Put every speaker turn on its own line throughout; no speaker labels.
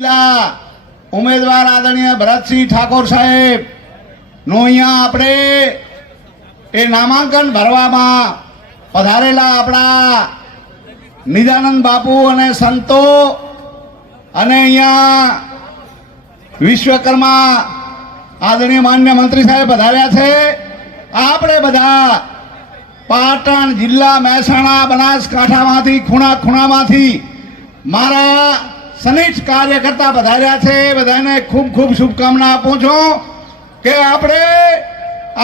ઉમેદવાર આદરણીય ભરતસિંહ ઠાકોર સાહેબ, નું અહીંયા આપણે એ નામાંકન ભરવામાં પધારેલા આપણા નિદાનંદ બાપુ અને સંતો અને અહીંયા વિશ્વકર્મા આદરણીય માન્ય મંત્રી સાહેબ પધાર્યા છે. આપણે બધા પાટણ જિલ્લા મહેસાણા બનાસકાંઠામાંથી, ખૂણા ખૂણામાંથી મારા સનિષ્ઠ કાર્યકર્તા વધાર્યા છે. બધાને ખૂબ ખૂબ શુભકામના આપું છું કે આપણે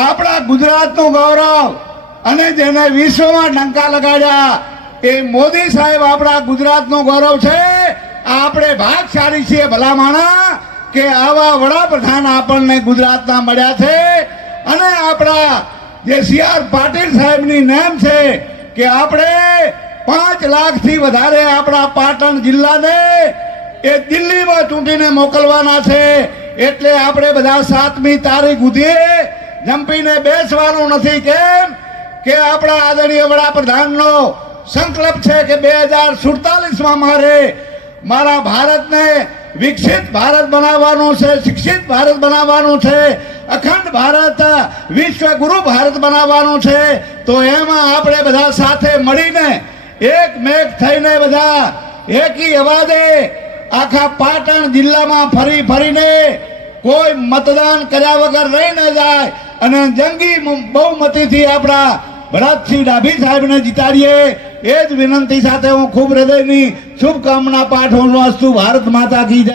આપણા ગુજરાતનું ગૌરવ અને જેને વિશ્વમાં ડંકા લગાડ્યા એ મોદી સાહેબ આપણા ગુજરાતનું ગૌરવ છે. આપણે ભાગશાળી છીએ ભલા માણા કે આવા વડાપ્રધાન આપણને ગુજરાતના મળ્યા છે. અને આપણા જે સી આર પાટીલ સાહેબની નેમ છે કે આપણે પાંચ લાખથી વધારે આપણા પાટણ જિલ્લાને એ દિલ્હીમાં ચૂંટીને મોકલવાના છે. એટલે આપણે બધા સાતમી તારીખ સુધી જંપીને બેસવાનું નથી. કેમ? કે આપણા આદરણીય વડાપ્રધાનનો સંકલ્પ છે કે બે હજાર સુડતાલીસમાં મારે મારા ભારતને વિકસિત ભારત બનાવવાનું છે, શિક્ષિત ભારત બનાવવાનું છે, અખંડ ભારત, વિશ્વ ગુરુ ભારત બનાવવાનું છે. તો એમાં આપણે બધા સાથે મળીને એક મેઘ થઈને બધા એકી અવાજે આખા પાટણ જિલ્લામાં ફરી ફરીને કોઈ મતદાન કર્યા વગર રહી ન જાય. અને જંગી બહુમતીથી આપણા ભરતસિંહ ડાભી સાહેબને જીતાડીએ. એ જ વિનંતી સાથે હું ખૂબ હૃદયની શુભકામના પાઠવું અસ્તુ ભારત માતા કી